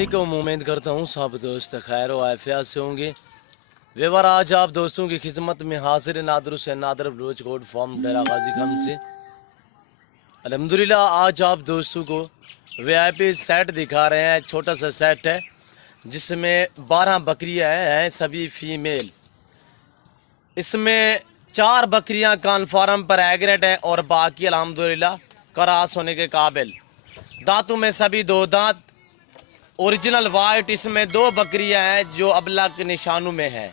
अस्सलामुअलैकुम। उम्मीद करता हूँ सब दोस्त खैर व आफियत से होंगे। वेवर आज आप दोस्तों की खिदमत में हाजिर नादर से नादर रोज कोड फॉर्म डेरा गाजी खान से अल्हम्दुलिल्लाह। आज आप दोस्तों को वीआईपी सेट दिखा रहे हैं। छोटा सा सेट है जिसमें 12 बकरियां हैं, सभी फीमेल। इसमें 4 बकरियां कन्फर्म पर एग्रेट है और बाकी अल्हम्दुलिल्लाह क्रॉस होने के काबिल। दांतों में सभी 2 दांत ओरिजिनल वाइट। इसमें 2 बकरियां हैं जो अबला के निशानों में है।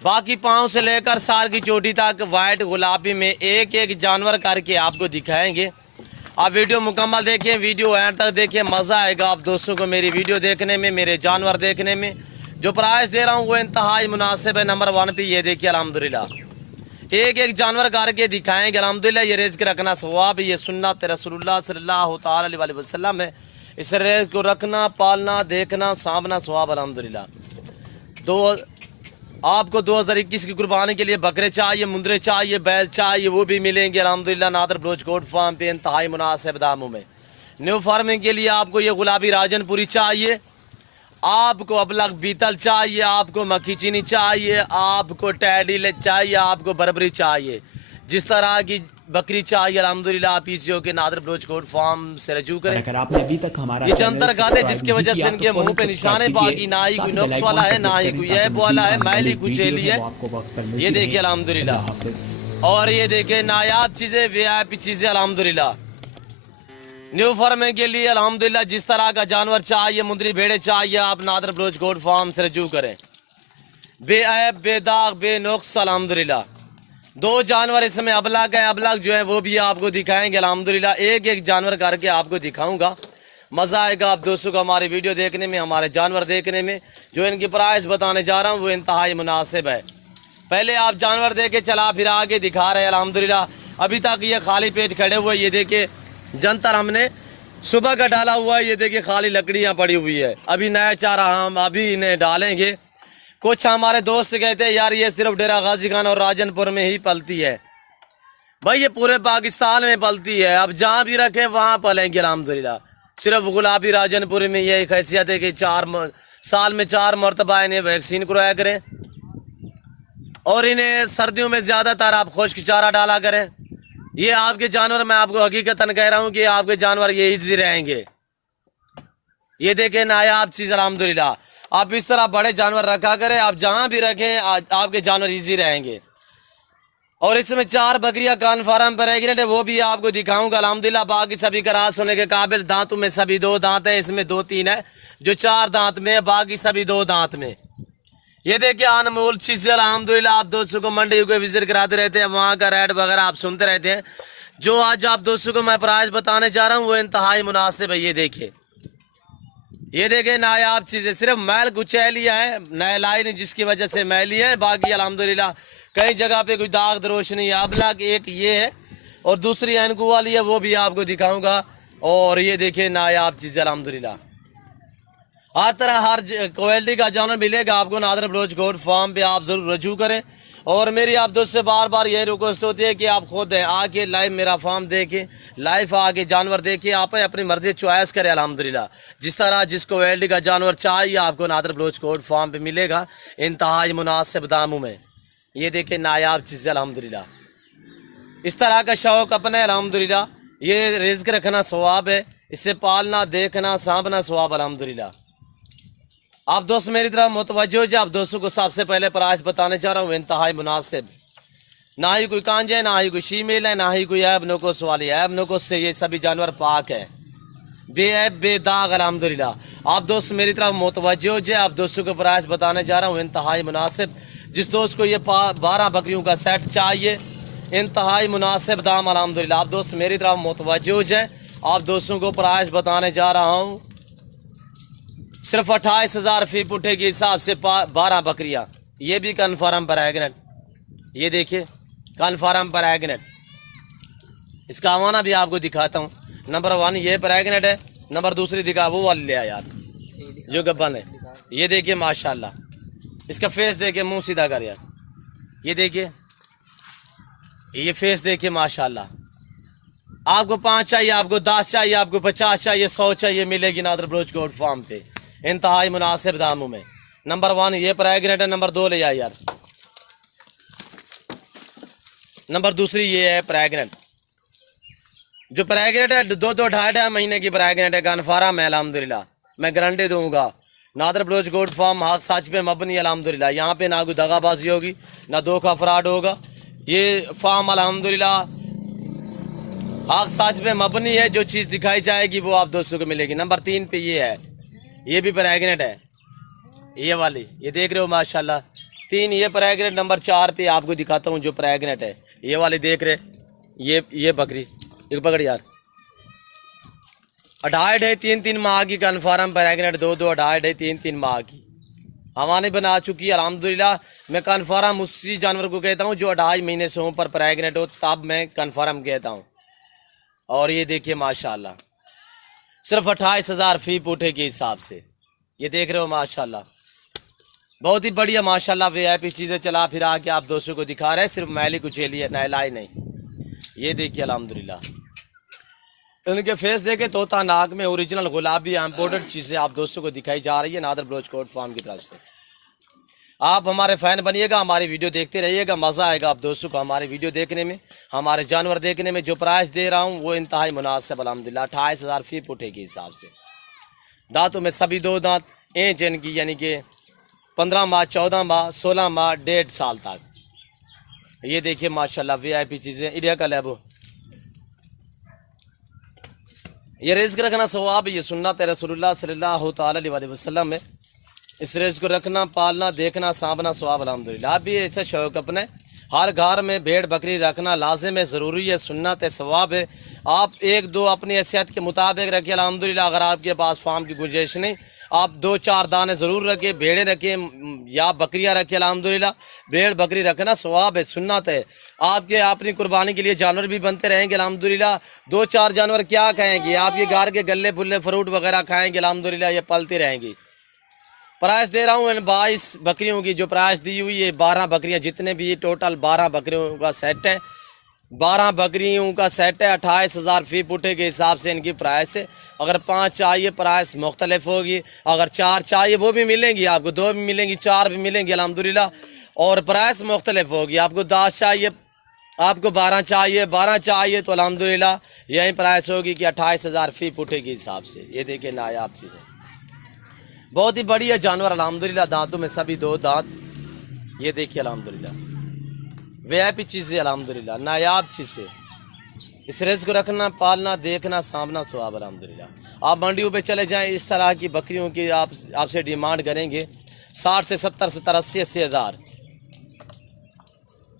बाकी पाँव से लेकर सार की चोटी तक वाइट गुलाबी में एक एक जानवर करके आपको दिखाएंगे। आप वीडियो मुकम्मल देखें, वीडियो एंड तक देखें, मज़ा आएगा आप दोस्तों को मेरी वीडियो देखने में, मेरे जानवर देखने में। जो प्राइस दे रहा हूँ वो इंतहाई मुनासिब है। नंबर 1 पे ये देखिए अल्हम्दुलिल्लाह एक एक जानवर करके दिखाएंगे अल्हम्दुलिल्लाह। ये रिज़्क़ रखना सवाब, ये सुन्नत रसूलुल्लाह सल्लल्लाहु तआला अलैहि वसल्लम है। इस रिज़्क़ को रखना, पालना, देखना, सांभना सवाब अल्हम्दुलिल्लाह। आपको 2021 की कुर्बानी के लिए बकरे चाहिए, मुंदरे चाहिए, बैल चाहिए, वो भी मिलेंगे अल्हम्दुलिल्लाह नादर ब्लोच कोट फार्म पे इंतहाई मुनासिब दामों में। न्यू फार्मिंग के लिए आपको ये गुलाबी राजनपुरी चाहिए, आपको अबलग बीतल चाहिए, आपको मक्खी चीनी चाहिए, आपको टैडी चाहिए, आपको बरबरी चाहिए। जिस तरह की बकरी चाहिए अल्हम्दुलिल्लाह आप पीसीओ के नादर ब्लोच कोट फार्म से रजू करें। अगर आपने अभी तक हमारा ये जंतर खाते जिसकी वजह से इनके मुंह पे निशाने, बाकी ना ही कोई नुक्स वाला है, ना ही कोई ऐब वाला है, मैली कुचैली है। ये देखिए अल्हम्दुलिल्लाह। और ये देखिए नायाब चीज़ें, वीआईपी चीज़ें अल्हम्दुलिल्लाह। न्यू फार्म के लिए अल्हम्दुलिल्लाह जिस तरह का जानवर चाहिए, मुंदरी भेड़े चाहिए, आप नादर ब्लोच कोट फार्म से रजू करें। बेऐब, बेदाग, बेनुक्स अल्हम्दुलिल्लाह। 2 जानवर इसमें अबलग है, अबलग जो है वो भी आपको दिखाएंगे अल्हम्दुलिल्लाह। एक एक जानवर करके आपको दिखाऊंगा। मज़ा आएगा आप दोस्तों को हमारी वीडियो देखने में, हमारे जानवर देखने में। जो इनकी प्राइस बताने जा रहा हूँ वो इंतहाई मुनासिब है। पहले आप जानवर देखे चला फिर आगे दिखा रहे हैं अल्हम्दुलिल्लाह। अभी तक ये खाली पेट खड़े हुए। ये देखिए जंतर हमने सुबह का डाला हुआ है। ये देखिए खाली लकड़ियाँ पड़ी हुई है। अभी नया चारा हम अभी इन्हें डालेंगे। कुछ हमारे दोस्त कहते हैं यार ये सिर्फ डेरा गाजी खान और राजनपुर में ही पलती है। भाई ये पूरे पाकिस्तान में पलती है। अब जहाँ भी रखें वहाँ पलेंगे अल्हम्दुलिल्लाह। सिर्फ गुलाबी राजनपुर में यही हैसियत है कि 4 साल में 4 मरतबा इन्हें वैक्सीन करवाया करें और इन्हें सर्दियों में ज़्यादातर आप खुश्क चारा डाला करें। ये आपके जानवर, मैं आपको हकीकतन कह रहा हूँ कि आपके जानवर ये ईजी रहेंगे। ये देखें नायाब चीज़ अल्हम्दुलिल्लाह। आप इस तरह बड़े जानवर रखा करें, आप जहाँ भी रखें आपके जानवर इजी रहेंगे। और इसमें 4 बकरियां कन्फर्म पर एग्रेड है, वो भी आपको दिखाऊंगा अल्हम्दुलिल्लाह। बाकी सभी क्रॉस होने के काबिल। दांतों में सभी 2 दांत है, इसमें 2-3 है जो 4 दांत में है, बाकी सभी 2 दांत में। ये देखिए अनमोल चीज़ें अल्हम्दुलिल्लाह। आप दोस्तों को मंडी को विजिट कराते रहते हैं, वहाँ का रेट वगैरह आप सुनते रहते हैं। जो आज आप दोस्तों को मैं प्राइस बताने जा रहा हूँ वो इंतहाई मुनासिब है। ये देखें नायाब चीज़ें। सिर्फ मैल कुचैलियाँ हैं, नए लाइन जिसकी वजह से मैली है। बाकी अल्हम्दुलिल्लाह कई जगह पे कोई दाग दरोश नहीं है। अबलग एक ये है और दूसरी एनकू वाली है, वो भी आपको दिखाऊंगा। और ये देखें नायाब चीज़ें अल्हम्दुलिल्लाह। हर तरह हर क्वालिटी का जानवर मिलेगा आपको नादर ब्लोच कोट फार्म पे। आप ज़रूर रजू करें। और मेरी आप दोस्त से बार बार यही रिक्वेस्ट होती है कि आप खुद आके लाइव मेरा फार्म देखें, लाइव आके जानवर देखें, आप अपनी मर्जी चॉइस करें अल्हम्दुलिल्लाह। जिस तरह जिस क्वालिटी का जानवर चाहिए आपको नादर ब्लोच कोट फार्म पे मिलेगा इंतहाई मुनासिब दामों में। ये देखें नायाब चीज़ें अल्हम्दुलिल्लाह। इस तरह का शौक़ अपने अल्हम्दुलिल्लाह। ये रिज़्क़ रखना सवाब है, इसे पालना, देखना, सांभना सवाब अल्हम्दुलिल्लाह। आप दोस्त मेरी तरफ मुतवज्जो हो। आप दोस्तों को सबसे पहले प्राइस बताने जा रहा हूँ इंतहाई मुनासिब। ना ही कोई कांजे है, ना ही कोई शीमेल है, ना ही कोई ऐब नुकुस वाली। ऐब नुकुस से ये सभी जानवर पाक है, बेऐब बेदाग अल्हम्दुलिल्लाह। आप दोस्त मेरी तरफ मुतवज्जो हो। आप दोस्तों को प्राइस बताने जा रहा हूँ इंतहाई मुनासिब। जिस दोस्त को ये 12 बकरियों का सेट चाहिए इंतहाई मुनासिब दाम अल्हम्दुलिल्लाह। आप दोस्त मेरी तरफ मुतवज्जो हो। आप दोस्तों को प्राइस बताने जा रहा हूँ सिर्फ 28,000 फी पुट्ठे के हिसाब से 12 बकरियाँ। ये भी कन्फर्म पर एग्नेट। ये देखिए कन्फर्म पर एग्नेट। इसका हवाना भी आपको दिखाता हूँ। नंबर 1 ये पर एग्नेट है, नंबर दूसरी दिखा वो वाली लिया यार जो गब्बन है। ये देखिए माशाल्लाह, इसका फेस देखिए, मुंह सीधा कर यार। ये देखिए ये फेस देखिए माशाल्लाह। आपको 5 चाहिए, आपको 10 चाहिए, आपको 50 चाहिए, 100 चाहिए, मिलेगी नादर बलोच गोट फार्म पे इंतहाई मुनासिब दामों में। नंबर 1 ये प्रेग्नेंट है। नंबर 2 ले जाए यार। नंबर दूसरी ये है प्रेग्नेंट, जो प्रेग्नेंट है 2-2 ढाई महीने की प्रेग्नेंट है, गनफारा में अल्हम्दुलिल्लाह मैं गारंटी दूंगा। नादर बलोच गोट फार्म हक सच पे मबनी अल्हम्दुलिल्लाह। यहाँ पे ना कोई दगाबाजी होगी, ना धोखा फ्रॉड होगा। ये फार्म अल्हम्दुलिल्लाह हक सच पे मबनी है। जो चीज़ दिखाई जाएगी वो आप दोस्तों को मिलेगी। नंबर 3 पे ये है, ये भी प्रेग्नेंट है, ये वाली ये देख रहे हो माशाल्लाह 3 ये प्रेग्नेंट। नंबर 4 पे आपको दिखाता हूँ जो प्रेग्नेंट है, ये वाली देख रहे, ये बकरी एक पकड़ यार, 2.5 3 माह की कन्फर्म प्रेग्नेंट, 2 2.5 3 माह की हमारे बना चुकी है अल्हम्दुलिल्लाह। मैं कन्फर्म उसी जानवर को कहता हूँ जो 2.5 महीने से ऊपर प्रेग्नेंट हो, तब मैं कन्फर्म कहता हूँ। और ये देखिए माशाल्लाह सिर्फ 28,000 फी पूठे के हिसाब से, ये देख रहे हो माशाल्लाह बहुत ही बढ़िया माशाल्लाह वीआईपी चीज़ें चला फिरा के आप दोस्तों को दिखा रहे हैं। सिर्फ मैली कुचेली है, नहलाई नहीं। ये देखिए अल्हम्दुलिल्लाह इनके फेस देखे तोता नाक में ओरिजिनल गुलाबी इम्पोर्टेड चीज़ें आप दोस्तों को दिखाई जा रही है नादर बलोच गोट फार्म की तरफ से। आप हमारे फ़ैन बनिएगा, हमारी वीडियो देखते रहिएगा, मज़ा आएगा आप दोस्तों को हमारी वीडियो देखने में, हमारे जानवर देखने में। जो प्राइस दे रहा हूँ वो इंतहाई मुनासिब अल्हम्दुलिल्लाह 28,000 फी पुटे के हिसाब से। दांतों में सभी 2 दांत एज इनकी, यानी कि 15 माह 14 माह 16 माह 1.5 साल तक। ये देखिए माशाल्लाह वीआईपी चीज़ें। इंडिया का लैबो ये रिस्क रखना सवाब, ये सुन्नत है रसूलुल्लाह सल्लल्लाहु अलैहि वसल्लम में। इस रिस्क को रखना, पालना, देखना, सांभना सवाब अल्हम्दुलिल्लाह। आप भी ऐसा शौक़ अपने हर घर में भेड़ बकरी रखना लाजिम है, ज़रूरी है, सुन्नत है, सवाब है। आप 1-2 अपनी हैसियत के मुताबिक रखिए अल्हम्दुलिल्लाह। अगर आपके पास फार्म की गुंजाइश नहीं, आप 2-4 दाने ज़रूर रखें, भेड़ें रखें या बकरियां रखें अल्हम्दुलिल्लाह। भेड़ बकरी रखना सवाब है, सुन्नत है। आपके अपनी कुर्बानी के लिए जानवर भी बनते रहेंगे अल्हम्दुलिल्लाह। 2-4 जानवर क्या खाएंगे, आपके घर के गले बुल्ले फ्रूट वगैरह खाएंगे अल्हम्दुलिल्लाह, ये पलती रहेंगी। प्राइस दे रहा हूँ इन 22 बकरियों की, जो प्राइस दी हुई है 12 बकरियाँ, जितने भी टोटल 12 बकरियों का सेट है, 12 बकरियों का सेट है। 28,000 फी पुटे के हिसाब से इनकी प्राइस है। अगर 5 चाहिए प्राइस मुख्तलिफ होगी, अगर 4 चाहिए वो भी मिलेंगी आपको, 2 भी मिलेंगी, 4 भी मिलेंगी अल्हम्दुलिल्लाह, और प्राइस मुख्तलिफ होगी। आपको 10 चाहिए, आपको 12 चाहिए, 12 चाहिए तो अल्हम्दुलिल्लाह यही प्राइस होगी कि 28,000 फी पुटे के हिसाब से। ये देखिए नायाब चीज़ें, बहुत ही बढ़िया जानवर अल्हम्दुलिल्लाह। दांतों में सभी 2 दांत, ये देखिए अल्हम्दुलिल्लाह वीआईपी चीज़ें अल्हम्दुलिल्लाह, नायाब चीज़ें। इस रेस को रखना, पालना, देखना, सांभना सवाब अल्हम्दुलिल्लाह। आप मंडियों पे चले जाएं, इस तरह की बकरियों की आपसे डिमांड करेंगे 60 से 70 80 हज़ार।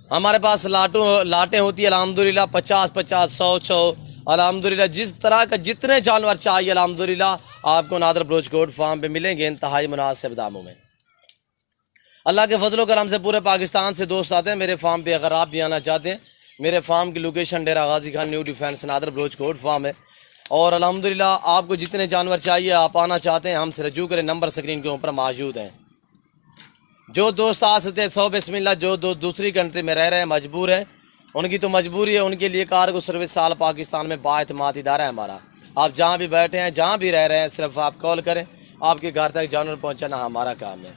हमारे पास लाटें होती है अल्हम्दुलिल्लाह 50 100 अल्हम्दुलिल्लाह। जिस तरह का जितने जानवर चाहिए अल्हम्दुलिल्लाह आपको नादर बलोच गोट फार्म पे मिलेंगे इंतहाई मुनासिब दामों में। अल्लाह के फजलो करम से पूरे पाकिस्तान से दोस्त आते हैं मेरे फार्म पे। अगर आप भी आना चाहते हैं, मेरे फार्म की location Dera Ghazi Khan new defence Nadir Baloch goat farm है। और अल्हम्दुलिल्लाह आपको जितने जानवर चाहिए, आप आना चाहते हैं हमसे रजू करें, नंबर स्क्रीन के ऊपर मौजूद हैं। जो दोस्त आ सकते हैं 100 बिस्मिल्लाह। जो दोस्त दूसरी कंट्री में रह रहे हैं, मजबूर है, उनकी तो मजबूरी है, उनके लिए कार्गो सर्विस साल पाकिस्तान में बाएतमाद इदारा है हमारा। आप जहाँ भी बैठे हैं, जहाँ भी रह रहे हैं, सिर्फ आप कॉल करें, आपके घर तक जानवर पहुँचाना हमारा काम है।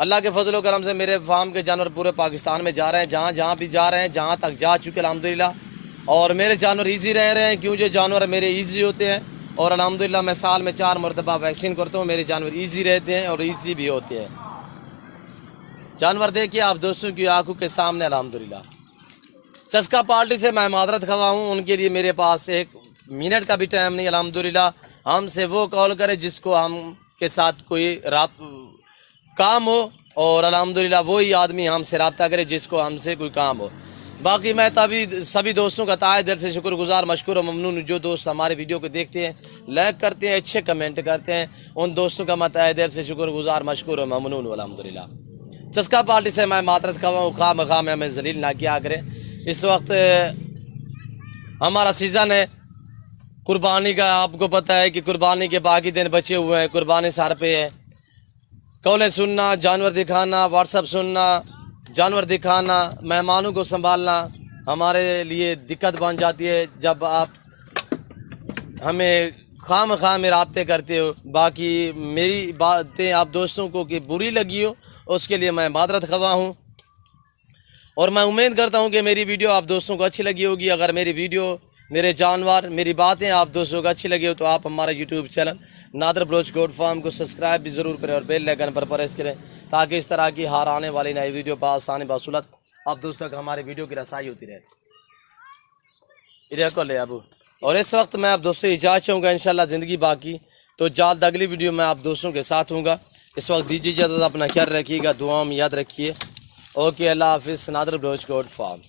अल्लाह के फजल करम से मेरे फार्म के जानवर पूरे पाकिस्तान में जा रहे हैं, जहाँ भी जा रहे हैं, जहाँ तक जा चुके अल्हम्दुलिल्लाह। और मेरे जानवर ईजी रह रहे हैं, क्यों जो जानवर मेरे ईजी होते हैं। और अल्हम्दुलिल्लाह मैं साल में 4 मरतबा वैक्सीन करता हूँ, मेरे जानवर ईजी रहते हैं और ईजी भी होते हैं। जानवर देखिए आप दोस्तों की आंखों के सामने अल्हम्दुलिल्लाह। चस्का पार्टी से मैं मादरत खवा हूँ, उनके लिए मेरे पास 1 मिनट का भी टाइम नहीं अल्हम्दुलिल्लाह। हमसे वो कॉल करे जिसको हम के साथ कोई काम हो, और अल्हम्दुलिल्लाह वही आदमी हमसे रब्ता करे जिसको हमसे कोई काम हो। बाकी मैं तभी सभी दोस्तों का ताए दिल से शुक्रगुजार, मशकूर और ममनून। जो दोस्त हमारे वीडियो को देखते हैं, लाइक करते हैं, अच्छे कमेंट करते हैं, उन दोस्तों का मैं ताए दिल से शुक्रगुजार, मशकूर और ममनून अल्हम्दुलिल्लाह। चस्का पार्टी से मैं मातरत खवा हूँ, खा मखा में हमें जलील ना किया करे। इस वक्त हमारा सीज़न है कुर्बानी का। आपको पता है कि कुर्बानी के बाकी दिन बचे हुए हैं, कुर्बानी सर पे है। कॉलें सुनना, जानवर दिखाना, व्हाट्सअप सुनना, जानवर दिखाना, मेहमानों को संभालना हमारे लिए दिक्कत बन जाती है। जब आप हमें खाम में राब्ते करते हो। बाकी मेरी बातें आप दोस्तों को कि बुरी लगी हो उसके लिए मैं मादरत ख़्वाह हूँ, और मैं उम्मीद करता हूँ कि मेरी वीडियो आप दोस्तों को अच्छी लगी होगी। अगर मेरी वीडियो, मेरे जानवर, मेरी बातें आप दोस्तों को अच्छी लगी हो तो आप हमारा YouTube channel Nadar Baloch goat farm को सब्सक्राइब भी ज़रूर करें और बेल आइकन पर प्रेस करें, ताकि इस तरह की हर आने वाली नई वीडियो पर आसानी बासुलत आप दोस्तों तक हमारी वीडियो की रसाई होती रहे। इधर को ले अबू। और इस वक्त मैं आप दोस्तों इजाज़त चाहूँगा, इंशाल्लाह ज़िंदगी बाकी तो जल्द अगली वीडियो में आप दोस्तों के साथ हूँगा। इस वक्त दीजिए इजाज़त, अपना ख्याल रखिएगा, दुआओं में याद रखिए। ओके, अल्लाह हाफिज़। Nadar Baloch goat farm.